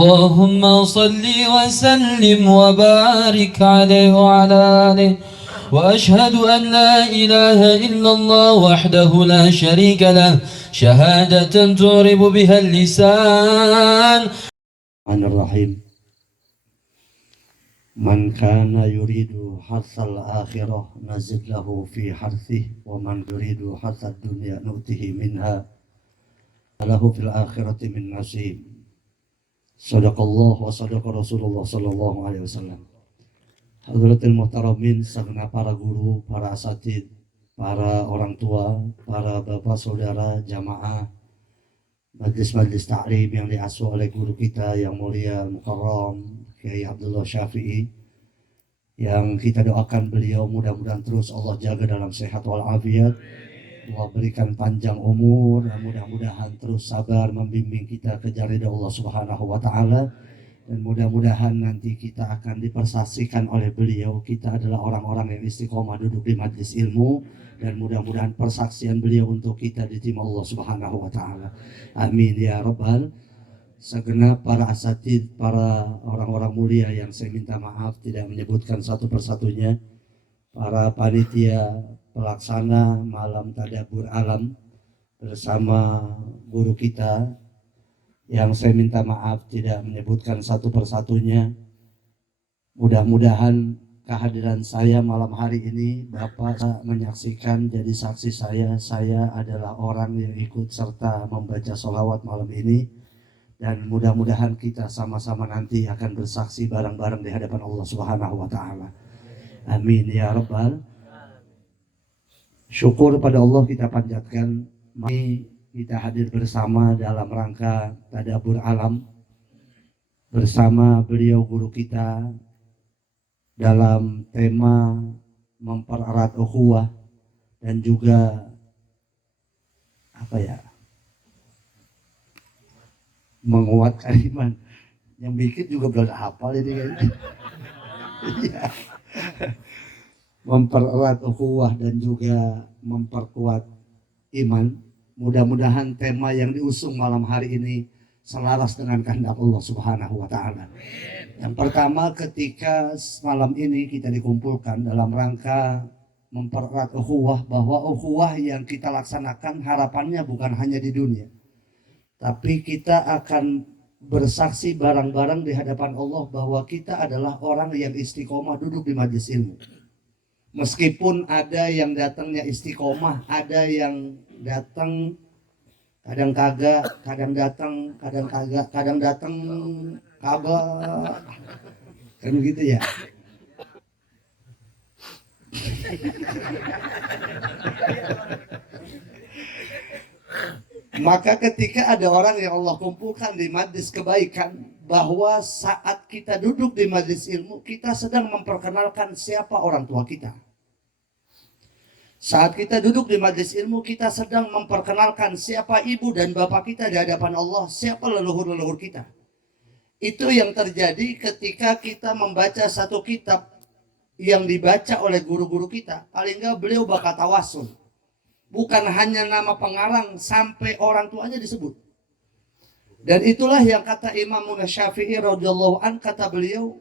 اللهم صل وسلم وبارك عليه وعلى آله وأشهد أن لا إله إلا الله وحده لا شريك له شهادة تعرب بها اللسان. الرحيم. من كان يريد حرث الآخرة نزد له في حرثه ومن يريد حرث الدنيا نؤته منها له في الآخرة من نصيب. Sadaqallah wa sadaqa Rasulullah sallallahu alaihi wasallam. Hadratil muhtaramin, segenap para guru, para asatid, para orang tua, para bapak saudara jamaah majlis-majlis ta'lim yang diasuh oleh guru kita yang mulia mukarram Kiai Abdullah Syafi'i, yang kita doakan beliau mudah-mudahan terus Allah jaga dalam sehat walafiat, Allah berikan panjang umur, dan mudah-mudahan terus sabar membimbing kita ke jalan Allah Subhanahu wa taala, dan mudah-mudahan nanti kita akan dipersaksikan oleh beliau kita adalah orang-orang yang istiqomah duduk di majlis ilmu, dan mudah-mudahan persaksian beliau untuk kita diterima Allah Subhanahu wa taala. Amin ya rabbal. Segenap para asatid, para orang-orang mulia yang saya minta maaf tidak menyebutkan satu persatunya, para panitia pelaksana malam tadabbur alam bersama guru kita yang saya minta maaf tidak menyebutkan satu persatunya. Mudah-mudahan kehadiran saya malam hari ini Bapak menyaksikan jadi saksi saya adalah orang yang ikut serta membaca sholawat malam ini, dan mudah-mudahan kita sama-sama nanti akan bersaksi bareng-bareng di hadapan Allah Subhanahu wa taala. Amin ya rabbal. Syukur pada Allah kita panjatkan. Mari kita hadir bersama dalam rangka tadabbur alam bersama beliau guru kita dalam tema mempererat ukhuwah dan juga menguatkan iman. Yang bikin juga belum hafal ini kayaknya. Iya. Mempererat ukhuwah dan juga memperkuat iman. Mudah-mudahan tema yang diusung malam hari ini selaras dengan kehendak Allah Subhanahu wa taala. Yang pertama, ketika malam ini kita dikumpulkan dalam rangka mempererat ukhuwah, bahwa ukhuwah yang kita laksanakan harapannya bukan hanya di dunia, tapi kita akan bersaksi bareng-bareng di hadapan Allah bahwa kita adalah orang yang istiqomah duduk di majelis ilmu. Meskipun ada yang datangnya istiqomah, ada yang datang kadang kagak, kadang datang, kadang kagak, kadang datang kagak, kan begitu ya. Maka ketika ada orang yang Allah kumpulkan di majlis kebaikan, bahwa saat kita duduk di majlis ilmu, kita sedang memperkenalkan siapa orang tua kita. Saat kita duduk di majlis ilmu, kita sedang memperkenalkan siapa ibu dan bapak kita di hadapan Allah, siapa leluhur-leluhur kita. Itu yang terjadi ketika kita membaca satu kitab yang dibaca oleh guru-guru kita. Paling enggak beliau bakal tawasul. Bukan hanya nama pengarang, sampai orang tuanya disebut. Dan itulah yang kata Imam Syafi'i radhiyallahu an, kata beliau,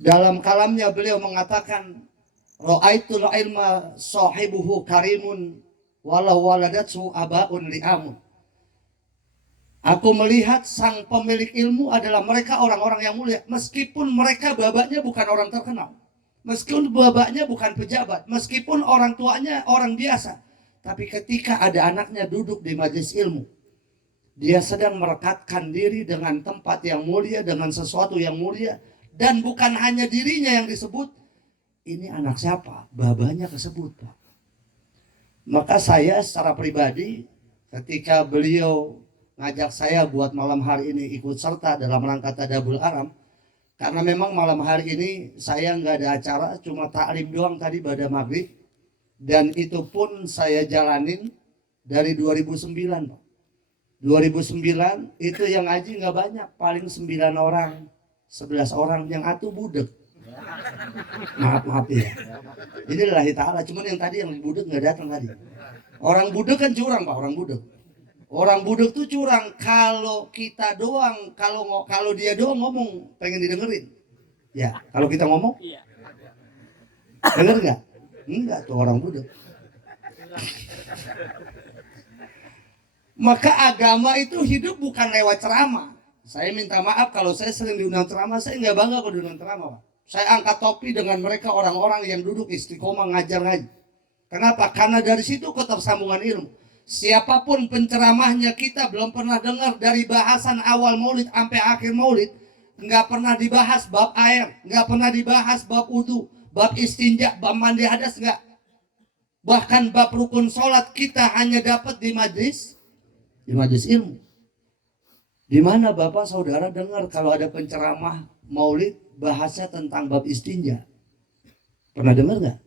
dalam kalamnya beliau mengatakan, ra'aitul ilma sahibuhu karimun walau waladatsu abaun li'amun. Aku melihat sang pemilik ilmu adalah mereka orang-orang yang mulia, meskipun mereka babaknya bukan orang terkenal, meskipun babaknya bukan pejabat, meskipun orang tuanya orang biasa. Tapi ketika ada anaknya duduk di majelis ilmu, dia sedang merekatkan diri dengan tempat yang mulia, dengan sesuatu yang mulia. Dan bukan hanya dirinya yang disebut, ini anak siapa? Babanya kesebut, Pak. Maka saya secara pribadi, ketika beliau ngajak saya buat malam hari ini ikut serta dalam rangka tadabbur alam, karena memang malam hari ini saya nggak ada acara, cuma taklim doang tadi pada maghrib. Dan itu pun saya jalanin dari 2009, Pak. 2009 itu yang ngaji nggak banyak, paling 9 orang, 11 orang, yang atuh budek. Maaf ya. Ini lillahi ta'ala, cuman yang tadi yang budek nggak datang tadi. Orang budek kan curang, Pak, orang budek. Orang budek tuh curang kalau kita doang, kalau dia doang ngomong pengen didengerin. Ya, kalau kita ngomong, denger nggak? Enggak tuh orang budek. Maka agama itu hidup bukan lewat ceramah. Saya minta maaf kalau saya sering diundang ceramah, saya nggak bangga kalau diundang ceramah, Pak. Saya angkat topi dengan mereka orang-orang yang duduk istiqomah ngajar ngaji. Kenapa? Karena dari situ ketersambungan ilmu. Siapapun penceramahnya kita belum pernah dengar dari bahasan awal maulid sampai akhir maulid. Nggak pernah dibahas bab air, nggak pernah dibahas bab wudu, bab istinja, bab mandi hadas, nggak. Bahkan bab rukun sholat kita hanya dapat di majlis ilmu. Di mana Bapak Saudara dengar kalau ada penceramah maulid bahasnya tentang bab istinja? Pernah dengar nggak?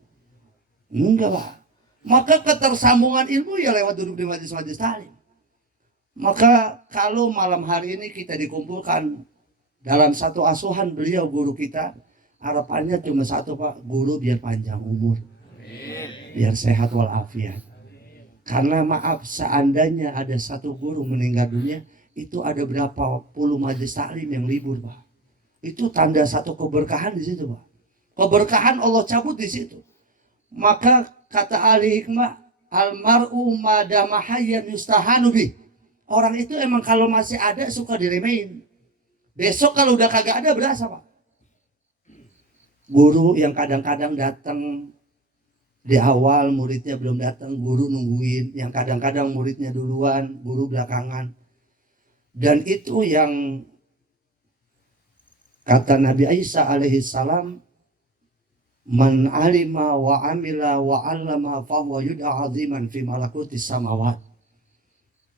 Enggak, Pak. Maka ketersambungan ilmu ya lewat duduk di majelis-majelis taklim. Maka kalau malam hari ini kita dikumpulkan dalam satu asuhan beliau guru kita, harapannya cuma satu, Pak, guru biar panjang umur, biar sehat walafiat. Karena maaf, seandainya ada satu guru meninggal dunia, itu ada berapa puluh majelis taklim yang libur, Pak. Itu tanda satu keberkahan di situ, Pak. Keberkahan Allah cabut di situ. Maka kata ahli hikmah, almar'u madama hayyan yustahanu bih. Orang itu emang kalau masih ada suka diremehin. Besok kalau udah kagak ada berasa, Pak. Guru yang kadang-kadang datang di awal muridnya belum datang, guru nungguin. Yang kadang-kadang muridnya duluan, guru belakangan. Dan itu yang kata Nabi Isa alaihi salam, man alima wa amila wa 'allama fa huwa yud'a 'aziman fi malakutis samawat.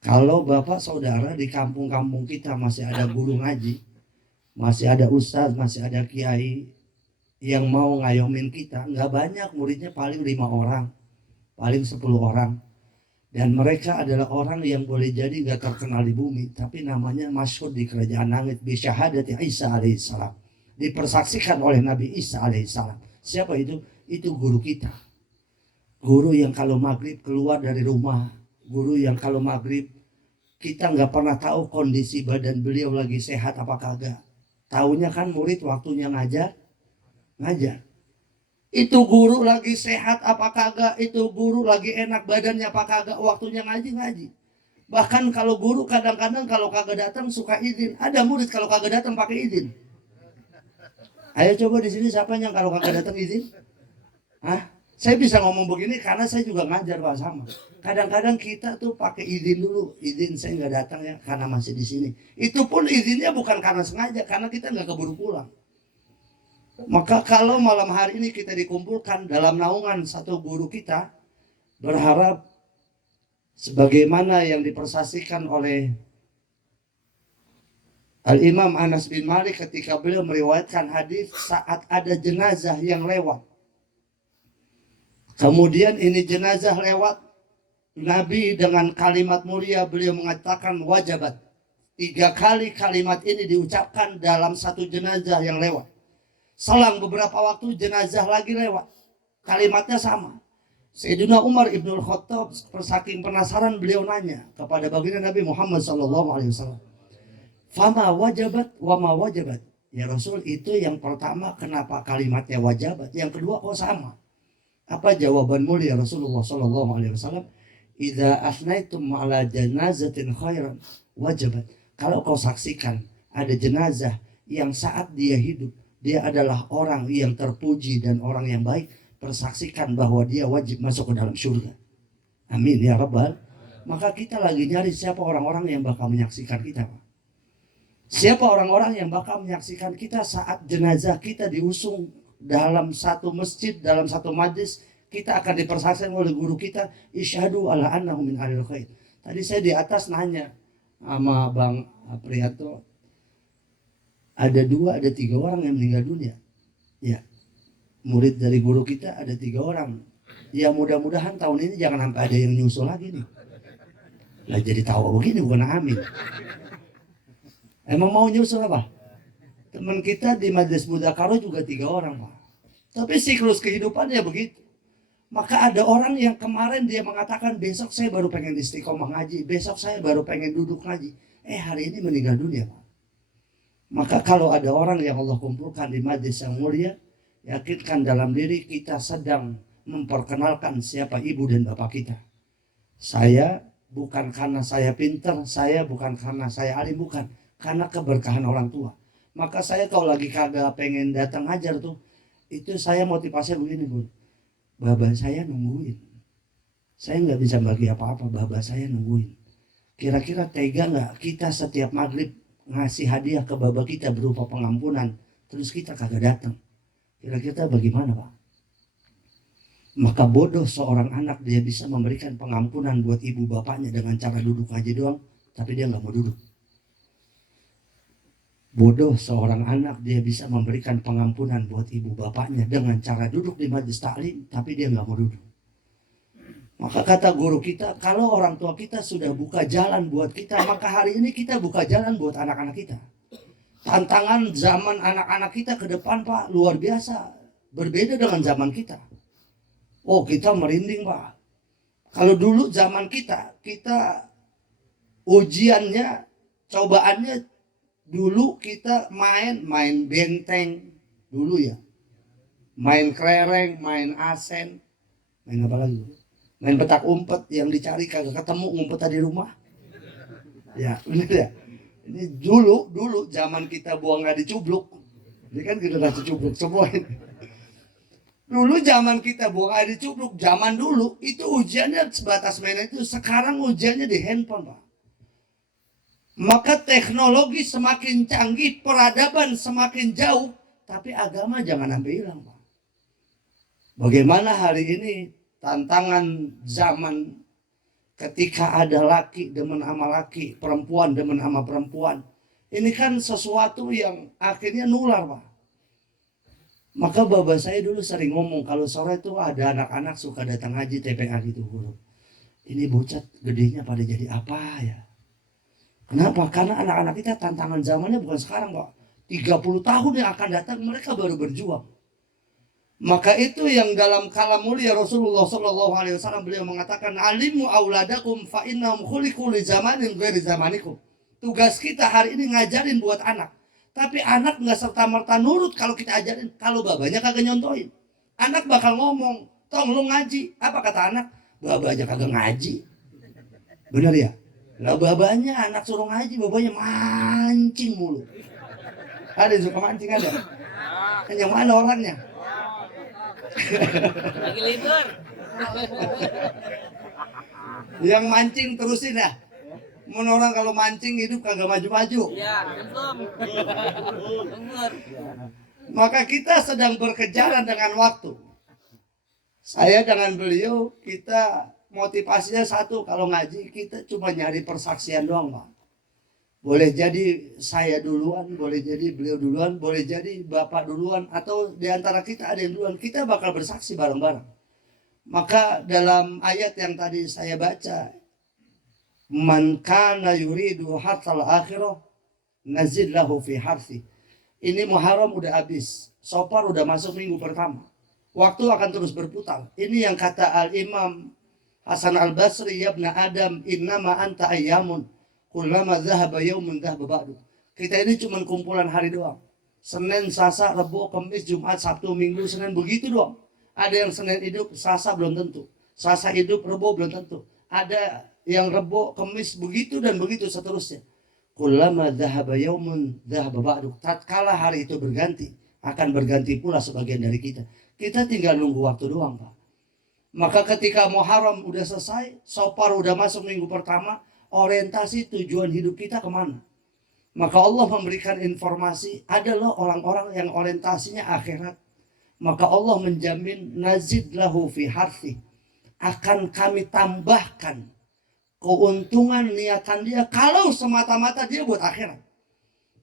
Kalau Bapak Saudara di kampung-kampung kita masih ada guru ngaji, masih ada ustaz, masih ada kiai yang mau ngayomin kita, nggak banyak muridnya, paling 5 orang, paling 10 orang. Dan mereka adalah orang yang boleh jadi nggak terkenal di bumi, tapi namanya masyhur di kerajaan langit, bi syahadati Isa alaihissalam, dipersaksikan oleh Nabi Isa alaihissalam. Siapa itu? Itu guru kita. Guru yang kalau maghrib keluar dari rumah, guru yang kalau maghrib kita nggak pernah tahu kondisi badan beliau lagi sehat apa kagak. Taunya kan murid waktunya ngajar. Itu guru lagi sehat apa kagak, itu guru lagi enak badannya apa kagak, waktunya ngaji. Bahkan kalau guru kadang-kadang kalau kagak datang suka izin. Ada murid kalau kagak datang pakai izin. Ayo coba di sini siapa yang kalau kagak datang izin? Hah? Saya bisa ngomong begini karena saya juga ngajar, Pak, sama. Kadang-kadang kita tuh pakai izin dulu, izin saya nggak datang ya karena masih di sini. Itu pun izinnya bukan karena sengaja, karena kita nggak keburu pulang. Maka kalau malam hari ini kita dikumpulkan dalam naungan satu guru kita, berharap sebagaimana yang dipersaksikan oleh Al-Imam Anas bin Malik ketika beliau meriwayatkan hadis saat ada jenazah yang lewat. Kemudian ini jenazah lewat, Nabi dengan kalimat mulia beliau mengatakan wajabat. 3 kali kalimat ini diucapkan dalam satu jenazah yang lewat. Selang beberapa waktu jenazah lagi lewat, kalimatnya sama. Sayyidina Umar ibnul Khattab saking penasaran beliau nanya kepada baginda Nabi Muhammad SAW. Fama wajabat wa ma wajabat. Ya Rasul, itu yang pertama kenapa kalimatnya wajabat, yang kedua kok sama? Apa jawaban mulia Rasulullah SAW? Idza asnaitum ala janazatin khairan wajabat. Kalau kau saksikan ada jenazah yang saat dia hidup, dia adalah orang yang terpuji dan orang yang baik, persaksikan bahwa dia wajib masuk ke dalam surga. Amin ya Rabbal. Maka kita lagi nyari siapa orang-orang yang bakal menyaksikan kita, Pak. Siapa orang-orang yang bakal menyaksikan kita saat jenazah kita diusung dalam satu masjid, dalam satu majlis, kita akan dipersaksikan oleh guru kita, isyhadu ala annahu min ahlil khair. Tadi saya di atas nanya sama Bang Apriyato, ada 2, ada 3 orang yang meninggal dunia. Ya, murid dari guru kita ada 3 orang. Ya mudah-mudahan tahun ini jangan sampai ada yang nyusul lagi nih. Lah jadi tawa begini bukan amin. Emang mau nyusul apa? Teman kita di Majelis Mudzakarah juga 3 orang, Pak. Tapi siklus kehidupannya begitu. Maka ada orang yang kemarin dia mengatakan besok saya baru pengen istiqomah ngaji, besok saya baru pengen duduk ngaji. Hari ini meninggal dunia, Pak. Maka kalau ada orang yang Allah kumpulkan di majlis yang mulia, yakinkan dalam diri kita sedang memperkenalkan siapa ibu dan bapak kita. Saya bukan karena saya pintar, saya bukan karena saya alim, bukan. Karena keberkahan orang tua. Maka saya kalau lagi kagak pengen datang ngajar tuh, itu saya motivasinya begini, Bu. Baba saya nungguin. Saya nggak bisa bagi apa-apa, baba saya nungguin. Kira-kira tega nggak kita setiap maghrib ngasih hadiah ke baba kita berupa pengampunan, terus kita kagak datang? Kira-kira bagaimana, Pak? Maka bodoh seorang anak dia bisa memberikan pengampunan buat ibu bapaknya dengan cara duduk aja doang, tapi dia nggak mau duduk. Bodoh seorang anak dia bisa memberikan pengampunan buat ibu bapaknya dengan cara duduk di majelis taklim, tapi dia nggak mau duduk. Maka kata guru kita, kalau orang tua kita sudah buka jalan buat kita, maka hari ini kita buka jalan buat anak-anak kita. Tantangan zaman anak-anak kita ke depan, Pak, luar biasa. Berbeda dengan zaman kita. Oh, kita merinding, Pak. Kalau dulu zaman kita ujiannya, cobaannya, dulu kita main benteng dulu ya. Main kelereng, main asen, main apa lagi? Main petak umpet yang dicari kagak ketemu, ngumpet di rumah. Ya, benar ya. Ini dulu zaman kita buang nggak dicubluk. Ini kan generasi cubluk semua ini. Dulu zaman kita buang nggak dicubluk, zaman dulu itu ujiannya sebatas mainan itu. Sekarang ujiannya di handphone, Pak. Maka teknologi semakin canggih, peradaban semakin jauh, tapi agama jangan sampai hilang, Pak. Bagaimana hari ini tantangan zaman ketika ada laki demen sama laki, perempuan demen sama perempuan. Ini kan sesuatu yang akhirnya nular, Pak. Maka bapak saya dulu sering ngomong, kalau sore itu ada anak-anak suka datang ngaji TPA gitu, guru. Ini bocah gedenya pada jadi apa ya? Kenapa? Karena anak-anak kita tantangan zamannya bukan sekarang, Pak. 30 tahun yang akan datang mereka baru berjuang. Maka itu yang dalam kalam mulia Rasulullah SAW beliau mengatakan, alimu auladakum fa innahum khuliqu li zamanin ghairi zamanikum. Tugas kita hari ini ngajarin buat anak. Tapi anak nggak serta-merta nurut kalau kita ajarin. Kalau babanya kagak nyontoin. Anak bakal ngomong, tong lu ngaji. Apa kata anak? Babanya kagak ngaji. Benar ya? Lah babanya anak suruh ngaji, babanya mancing mulu. Ada yang suka mancing ada? Yang mana orangnya? Lagi libur. Yang mancing terusin ya. Orang kalau mancing hidup kagak maju-maju. Ya, belum. Umur. Maka kita sedang berkejaran dengan waktu. Saya dengan beliau, kita motivasinya satu, kalau ngaji kita cuma nyari persaksian doang, Pak. Boleh jadi saya duluan, boleh jadi beliau duluan, boleh jadi bapak duluan, atau diantara kita ada yang duluan. Kita bakal bersaksi bareng-bareng. Maka dalam ayat yang tadi saya baca, man kana yuridu hatsal akhirah nazid lahu fi harthi. Ini Muharram udah habis, Safar udah masuk minggu pertama. Waktu akan terus berputar. Ini yang kata Al-Imam Hasan Al-Basri, ya ibna Adam, innama anta ayyamun. Kullama dhahaba yaumun dhahaba ba'du. Kita ini cuma kumpulan hari doang. Senin, Selasa, Rabu, Kamis, Jumat, Sabtu, Minggu, Senin, begitu doang. Ada yang Senin hidup, Selasa belum tentu. Selasa hidup, Rabu belum tentu. Ada yang Rabu, Kamis, begitu dan begitu seterusnya. Kullama dhahaba yaumun dhahaba ba'du. Tatkala hari itu berganti, akan berganti pula sebagian dari kita. Kita tinggal nunggu waktu doang, Pak. Maka ketika Muharram udah selesai, Safar udah masuk minggu pertama, orientasi tujuan hidup kita kemana? Maka Allah memberikan informasi, ada loh orang-orang yang orientasinya akhirat. Maka Allah menjamin nazid lahu fi harthi. Akan kami tambahkan keuntungan niatan dia kalau semata-mata dia buat akhirat.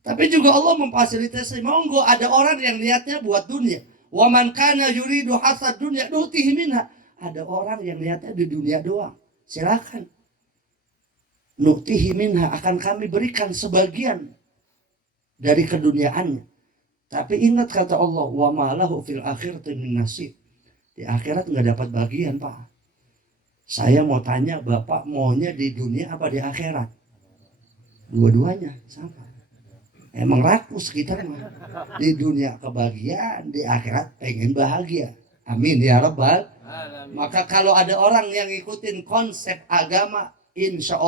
Tapi juga Allah memfasilitasi, monggo ada orang yang niatnya buat dunia. Wa man kana yuridu hasad dunya nutihi minha. Ada orang yang niatnya di dunia doang. Silakan. Nutihi minha, akan kami berikan sebagian dari keduniaannya. Tapi ingat kata Allah, wa ma lahu fil akhirati min nasib. Di akhirat nggak dapat bagian, Pak. Saya mau tanya, Bapak maunya di dunia apa di akhirat? Dua-duanya sama. Emang rakus kita mah. Di dunia kebahagiaan, di akhirat pengen bahagia. Amin ya Rabbal. Maka kalau ada orang yang ngikutin konsep agama, insya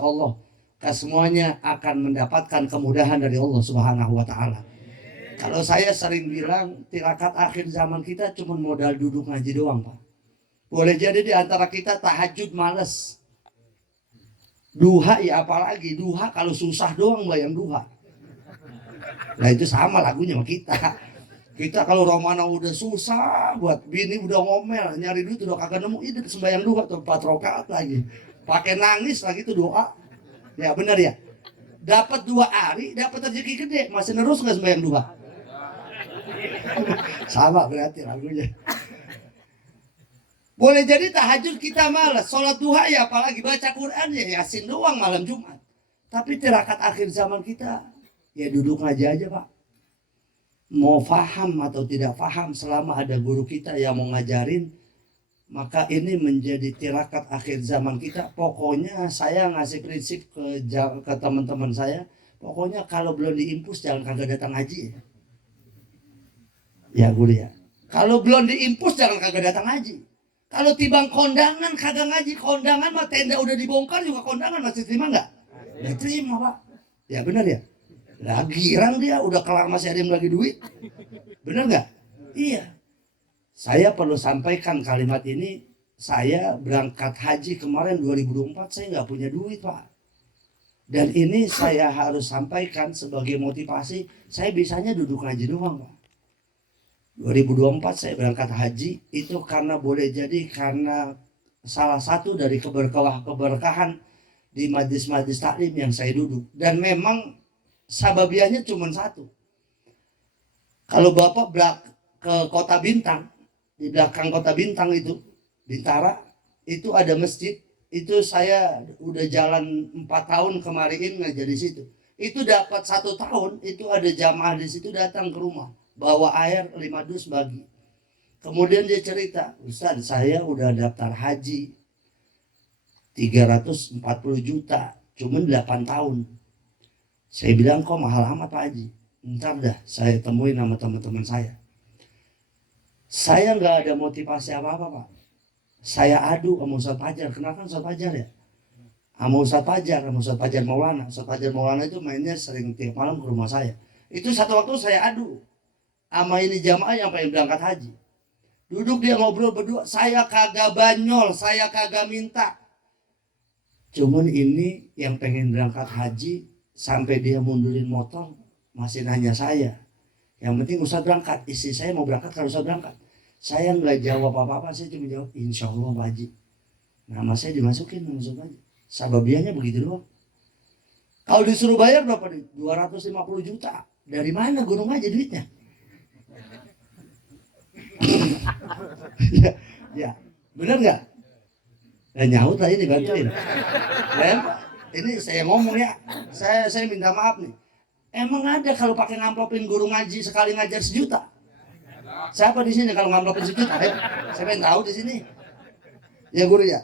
Allah kesemuanya akan mendapatkan kemudahan dari Allah Subhanahu wa Ta'ala. Kalau saya sering bilang, tirakat akhir zaman kita cuma modal duduk ngaji doang, Pak. Boleh jadi di antara kita tahajud males. Duha ya apalagi, duha kalau susah doang bayang duha. Nah itu sama lagunya sama kita. Kita kalau Romana udah susah buat bini udah ngomel, nyari duit udah kagak nemu, itu sembahyang duha tuh 4 rakaat lagi. Pakai nangis lagi tuh doa. Ya benar ya. Dapat 2 hari, dapat rezeki gede, masih terus nggak sembahyang duha? Sama berarti lagunya. Boleh jadi tahajud kita malas, sholat duha ya apalagi baca Quran ya Yasin doang malam Jumat. Tapi tirakat akhir zaman kita ya duduk ngaji aja, Pak. Mau paham atau tidak paham, selama ada guru kita yang mau ngajarin, maka ini menjadi tirakat akhir zaman kita. Pokoknya saya ngasih prinsip ke teman-teman saya, pokoknya kalau belum diimpus jangan kagak datang ngaji. Ya guru ya. Kalau belum diimpus jangan kagak datang ngaji. Kalau tibang kondangan kagak ngaji, kondangan mah tenda udah dibongkar juga kondangan masih terima nggak? Ya terima, Pak. Ya benar ya. Lagi girang dia udah kelar masih ada yang lagi duit. Benar nggak? Iya. Saya perlu sampaikan kalimat ini. Saya berangkat haji kemarin 2024 saya nggak punya duit, Pak. Dan ini saya harus sampaikan sebagai motivasi. Saya bisanya duduk ngaji doang, Pak. 2024 saya berangkat haji itu karena boleh jadi karena salah satu dari keberkahan di majlis-majlis taklim yang saya duduk. Dan memang sababiahnya cuma satu. Kalau Bapak ke Kota Bintang, di belakang Kota Bintang itu, Bintara, itu ada masjid. Itu saya udah jalan 4 tahun kemarin ngajar di situ. Itu dapat 1 tahun, itu ada jamaah di situ datang ke rumah. Bawa air 5 dus bagi. Kemudian dia cerita, Ustaz saya udah daftar haji 340 juta, cuman 8 tahun. Saya bilang kok mahal amat Pak Haji. Ntar dah saya temuin sama teman-teman saya. Saya nggak ada motivasi apa-apa Pak. Saya adu sama Ustaz Fajar. Kenapa Ustaz Fajar ya? Sama Ustaz Fajar Maulana. Ustaz Fajar Maulana itu mainnya sering tiap malam ke rumah saya. Itu satu waktu saya adu sama ini jamaah yang pengen berangkat haji. Duduk dia ngobrol berdua, saya kagak banyol, saya kagak minta. Cuman ini yang pengen berangkat haji, sampai dia mundurin motor, masih nanya saya. Yang penting Ustaz berangkat, istri saya mau berangkat kalau Ustaz berangkat. Saya nggak jawab apa-apa, saya cuma jawab, insya Allah Pak Haji. Nama saya dimasukin sama Ustaz Haji. Sababiannya begitu doang. Kalau disuruh bayar berapa nih? 250 juta. Dari mana gunung aja duitnya? ya, benar nggak? Ya nyaut lah ini bantuin. Ini saya ngomong ya, saya minta maaf nih. Emang ada kalau pakai ngamplopin guru ngaji sekali ngajar 1 juta? Siapa di sini kalau ngamplopin 1 juta? Ayo, saya pengen tahu di sini. Ya guru ya.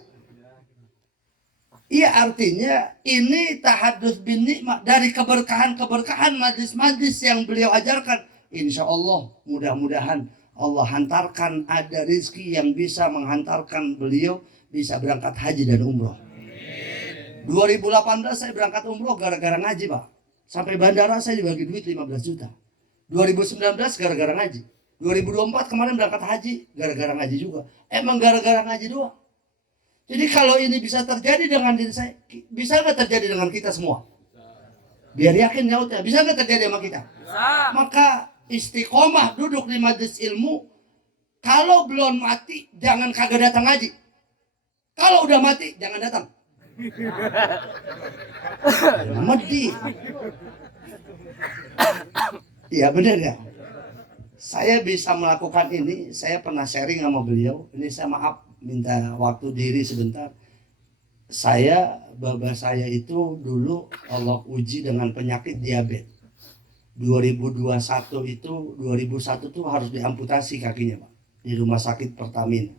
Iya artinya ini tahadduts bin nikmah dari keberkahan majlis-majlis yang beliau ajarkan. Insya Allah mudah-mudahan Allah hantarkan ada rezeki yang bisa menghantarkan beliau bisa berangkat haji dan umroh. 2018 saya berangkat umroh gara-gara ngaji Pak. Sampai bandara saya dibagi duit 15 juta. 2019 gara-gara ngaji. 2024 kemarin berangkat haji gara-gara ngaji juga. Emang gara-gara ngaji doang. Jadi kalau ini bisa terjadi dengan diri saya, bisa nggak terjadi dengan kita semua? Biar yakin nyautnya, bisa nggak terjadi sama kita? Bisa. Maka istiqomah duduk di majelis ilmu. Kalau belum mati jangan kagak datang ngaji. Kalau udah mati jangan datang. Mati. Iya benar ya. Saya bisa melakukan ini. Saya pernah sharing sama beliau. Ini saya maaf minta waktu diri sebentar. Bapak saya itu dulu Allah uji dengan penyakit diabetes. 2021 itu 2001 tuh harus diamputasi kakinya Pak. di rumah sakit Pertamina.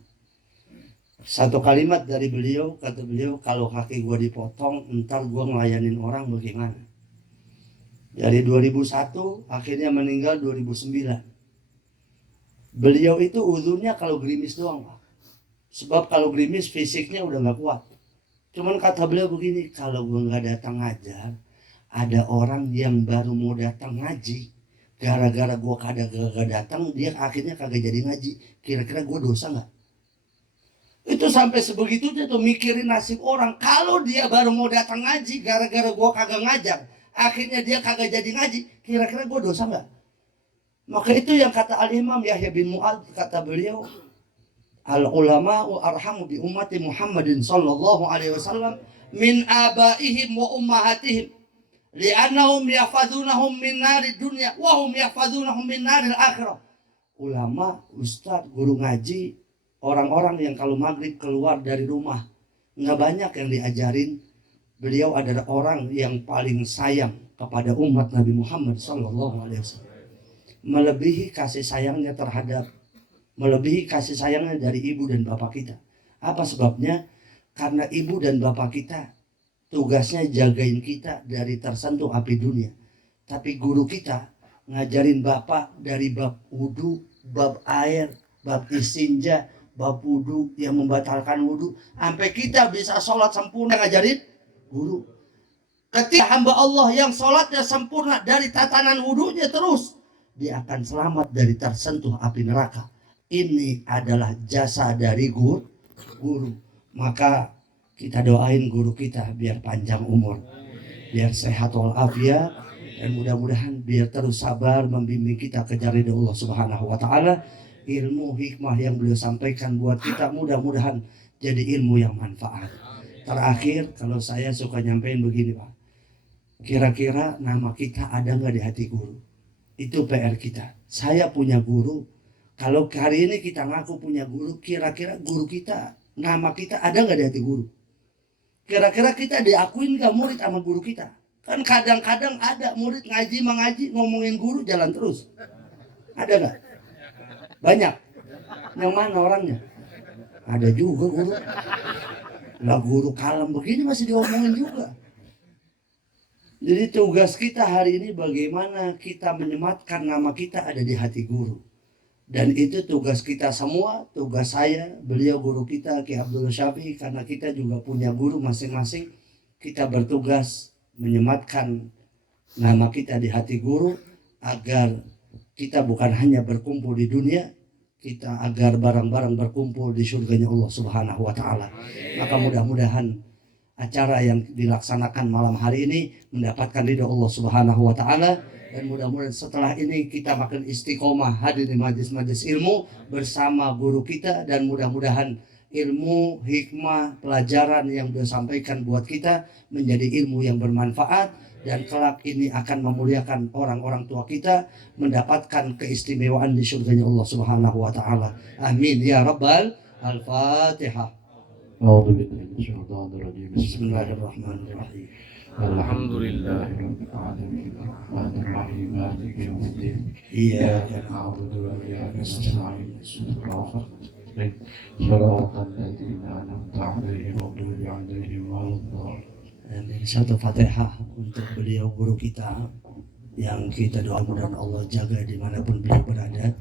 Satu kalimat dari beliau, kata beliau, kalau kaki gue dipotong, ntar gue ngelayanin orang bagaimana? Dari 2001 akhirnya meninggal 2009. Beliau itu udhunya kalau gerimis doang, Pak. Sebab kalau gerimis fisiknya udah gak kuat. Cuman kata beliau begini, kalau gue gak datang ngajar, ada orang yang baru mau datang ngaji, gara-gara gue kagak datang, dia akhirnya kagak jadi ngaji. Kira-kira gue dosa gak? Itu sampai sebegitunya tuh mikirin nasib orang. Kalau dia baru mau datang ngaji, gara-gara gue kagak ngajar, akhirnya dia kagak jadi ngaji, kira-kira gue dosa gak? Maka itu yang kata Al-Imam Yahya bin Mu'ad, kata beliau, al-ulama'u arhamu bi ummati Muhammadin sallallahu alaihi wasallam min abaihim wa ummahatihim li'annahum yahfadunahum min narid dunya wa hum yahfadunahum min naril akhirah. Ulama, ustadz, guru ngaji, orang-orang yang kalau maghrib keluar dari rumah nggak banyak yang diajarin. Beliau adalah orang yang paling sayang kepada umat Nabi Muhammad sallallahu alaihi wasallam. Melebihi kasih sayangnya dari ibu dan bapak kita. Apa sebabnya? Karena ibu dan bapak kita tugasnya jagain kita dari tersentuh api dunia. Tapi guru kita ngajarin bapak dari bab wudu, bab air, bab istinja, bab wudu yang membatalkan wudu, sampai kita bisa sholat sempurna, ngajarin guru. Ketika hamba Allah yang sholatnya sempurna dari tatanan wudunya terus, dia akan selamat dari tersentuh api neraka. Ini adalah jasa dari guru. Maka kita doain guru kita biar panjang umur, biar sehat walafiat, dan mudah-mudahan biar terus sabar membimbing kita ke jalan Allah Subhanahu wa taala. Ilmu hikmah yang beliau sampaikan buat kita mudah-mudahan jadi ilmu yang manfaat. Terakhir, kalau saya suka nyampein begini, Pak. Kira-kira nama kita ada nggak di hati guru? Itu PR kita. Saya punya guru. Kalau hari ini kita ngaku punya guru, kira-kira guru kita, nama kita ada nggak di hati guru? Kira-kira kita diakuin nggak murid sama guru kita? Kan kadang-kadang ada murid mengaji ngomongin guru jalan terus. Ada nggak? Banyak. Yang mana orangnya? Ada juga guru. Lah guru kalem begini masih diomongin juga. Jadi tugas kita hari ini bagaimana kita menyematkan nama kita ada di hati guru. Dan itu tugas kita semua, tugas saya, beliau guru kita Ki Abdul Syafi'i, karena kita juga punya guru masing-masing. Kita bertugas menyematkan nama kita di hati guru agar kita bukan hanya berkumpul di dunia, kita agar barang-barang berkumpul di surganya Allah Subhanahu wa taala. Maka mudah-mudahan acara yang dilaksanakan malam hari ini mendapatkan ridha Allah Subhanahu wa taala, dan mudah-mudahan setelah ini kita makin istiqomah hadir di majlis-majlis ilmu bersama guru kita, dan mudah-mudahan ilmu, hikmah, pelajaran yang beliau sampaikan buat kita menjadi ilmu yang bermanfaat, dan kelak ini akan memuliakan orang-orang tua kita, mendapatkan keistimewaan di surganya Allah Subhanahu wa taala. Amin ya rabbal al-Fatihah. Bismillahirrahmanirrahim. Alhamdulillahirabbil alamin. Arrahmanirrahim. Maliki yaumiddin. Iyyaka na'budu wa iyyaka nasta'in. Shiratal ladzina an'amta 'alaihim ghairil maghdubi 'alaihim. Satu Fatihah untuk beliau guru kita yang kita doa mudah Allah jaga dimanapun beliau berada.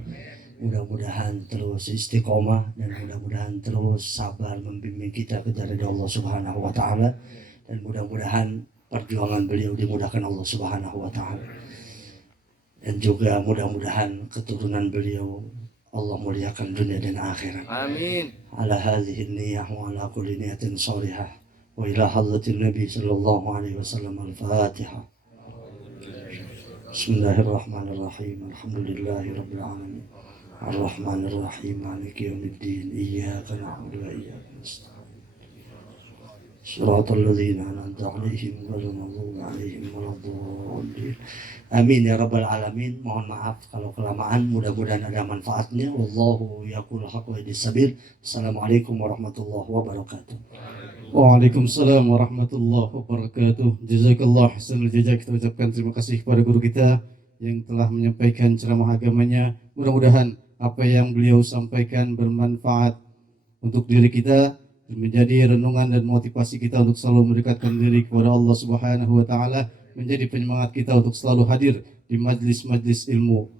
Mudah-mudahan terus istiqomah dan mudah-mudahan terus sabar membimbing kita ke jalan Allah Subhanahu wa taala, dan mudah-mudahan perjuangan beliau dimudahkan Allah Subhanahu wa taala, dan juga mudah-mudahan keturunan beliau Allah muliakan dunia dan akhirat. Amin. Ala hadhihi niyyah wa ala kulli niyatin shalihah wa ila hadratin Nabi sallallahu alaihi wasallam. Al-Fatihah. Bismillahirrahmanirrahim. Alhamdulillahirabbil alamin. Ar-Rahmanir-Rahim. Maliki yaumiddin. Iyyaka na'budu wa iyyaka nasta'in. Shiratal ladzina an'amta 'alaihim ghairil maghdubi 'alaihim waladdallin. Amin ya rabbal alamin. Mohon maaf kalau kelamaan, mudah-mudahan ada manfaatnya. Wallahu yaqul haqqo bis-sabir. Assalamualaikum warahmatullahi wabarakatuh. Waalaikumsalam warahmatullahi wabarakatuh. Jazakallah hasanul jazak. Kita ucapkan terima kasih kepada guru kita yang telah menyampaikan ceramah agamanya. Mudah-mudahan apa yang beliau sampaikan bermanfaat untuk diri kita, menjadi renungan dan motivasi kita untuk selalu mendekatkan diri kepada Allah Subhanahu wa taala, menjadi penyemangat kita untuk selalu hadir di majlis-majlis ilmu.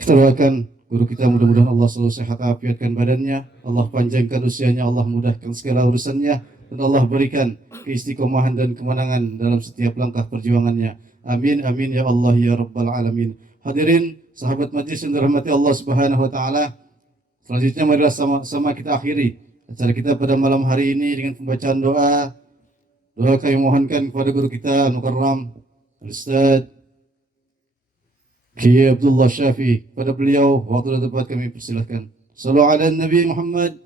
Kita doakan guru kita, mudah-mudahan Allah selalu sehat afiatkan badannya, Allah panjangkan usianya, Allah mudahkan segala urusannya, dan Allah berikan keistiqomahan dan kemenangan dalam setiap langkah perjuangannya. Amin amin ya Allah ya rabbal alamin. Hadirin sahabat majlis yang dirahmati Allah Subhanahu wa taala, selanjutnya marilah sama kita akhiri acara kita pada malam hari ini dengan pembacaan doa. Doa kami mohonkan kepada guru kita Al-Mukarram Al-Ustaz Kiai Abdullah Syafi. Pada beliau waktu dan tempat kami persilahkan. Sallu ala Nabi Muhammad.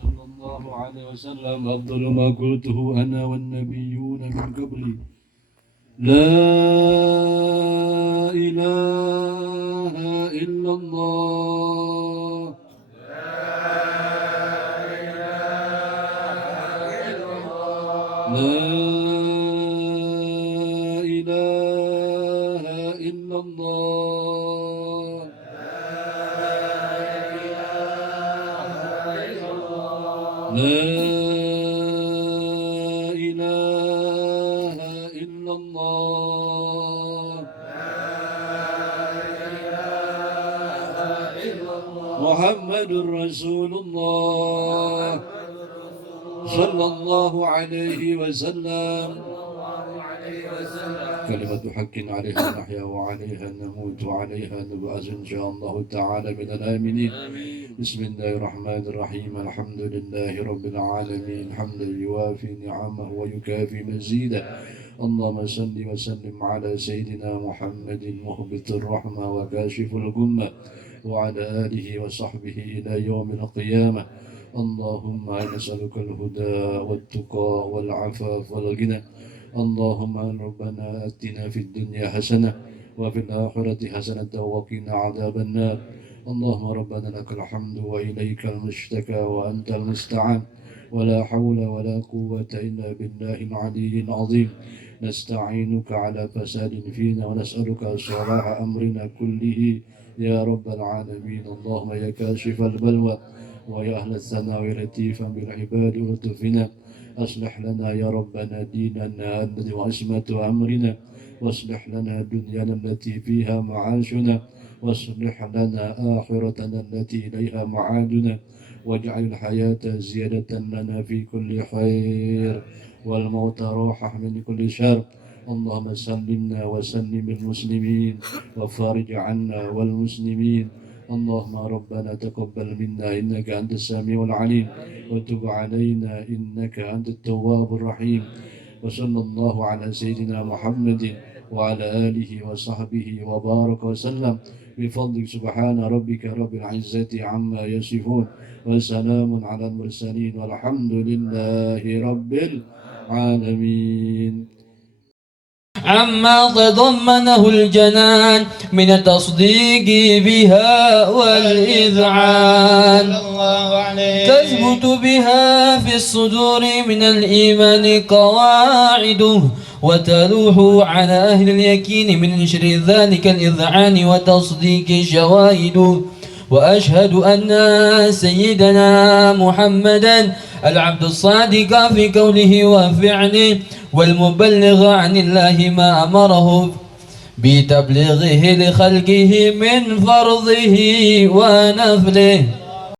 صلى الله عليه وسلم أفضل ما قلته أنا والنبيون من قبلي لا إله إلا الله لا إله إلا الله لا إله إلا الله محمد رسول الله صلى الله عليه وسلم كلمة حق عليها نحيا وعليها نموت وعليها نبعث إن شاء الله تعالى من الآمنين. بسم الله الرحمن الرحيم. الحمد لله رب العالمين حمدا يوافي نعمه ويكافي مزيده. اللهم صل وسلم على سيدنا محمد مهبط الرحمة وكاشف الغمة وعلى آله وصحبه إلى يوم القيامة. اللهم نسألك الهدى والتقى والعفاف والغنى. اللهم ربنا آتنا في الدنيا حسنة وفي الآخرة حسنة وقنا عذاب النار. اللهم ربنا لك الحمد وإليك المشتكى وأنت المستعان ولا حول ولا قوة إلا بالله العلي العظيم. نستعينك على فساد فينا ونسألك صلاح أمرنا كله يا رب العالمين. اللهم يا كاشف البلوى ويا أهل الثناء لطيفا بالعباد ولطفنا. أصلح لنا يا ربنا ديننا الذي وعصمة أمرنا، واصلح لنا دنيانا التي فيها معاشنا، واصلح لنا آخرتنا التي إليها معادنا، واجعل الحياة زيادة لنا في كل خير والموت راحة من كل شر. اللهم سلمنا وسلم المسلمين وفارج عنا والمسلمين. اللهم ربنا تقبل منا إنك أنت السميع العليم وتب علينا إنك أنت التواب الرحيم. وصلى الله على سيدنا محمد وعلى آله وصحبه وبارك وسلم بفضلك. سبحان ربك رب العزة عما يصفون وسلام على المرسلين والحمد لله رب العالمين. عما تضمنه الجنان من التصديق بها والإذعان، تثبت بها في الصدور من الإيمان قواعده، وتلوح على أهل اليقين من نشر ذلك الإذعان وتصديق شواهده. وأشهد أن سيدنا محمدا العبد الصادق في قوله وفعله والمبلغ عن الله ما أمره بتبليغه لخلقه من فرضه ونفله.